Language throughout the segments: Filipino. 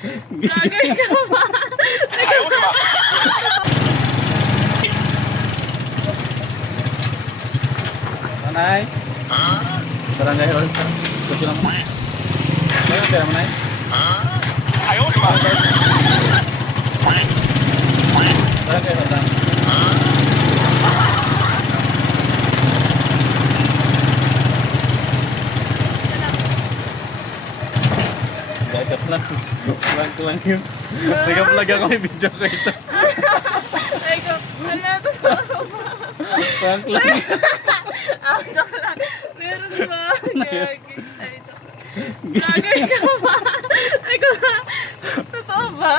Vlogger ka ba? Manay. Barangay Halls. Gusto lang mo. Ano kaya Manay? Barangay Halls. Gagap lang. Vlog ko lang yun. Nag-vlog ako, may video ko ito. Ay ko, wala to sa Prank lang. joke lang. Meron ba? Gagi. Ay, joke. Vlogger ka ba? Ay ko, totoo ba?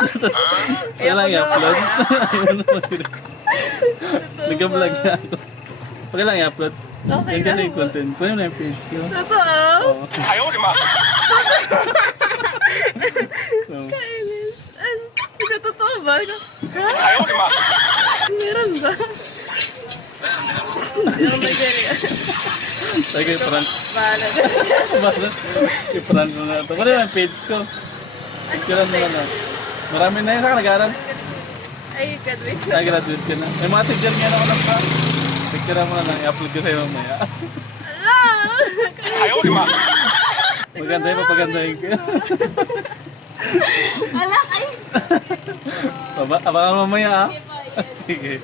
Kaya lang i-upload. Nag-vlog na ako. Pagka lang i-upload. Okay Yan kasi lang yung po. content. Kunin mo na yung page ko. Totoo? Oo. So, Kainis. Ito totoo ba? Ha? Meron ba? Oh my God. Sige, prank. Bahala na siya. I-prank mo na ito. Kunin mo yung page ko. Picturean mo na. Marami na yun. Saan ka nag-aaral? Ay, graduate. Nag-graduate ka na. May mga teacher nga naman ng prank. Picturean mo na lang. I-upload ko sa'yo mamaya. Ala! Maganda yung papagandahin ko. Ala, ay! Abangan mamaya ah. Sige.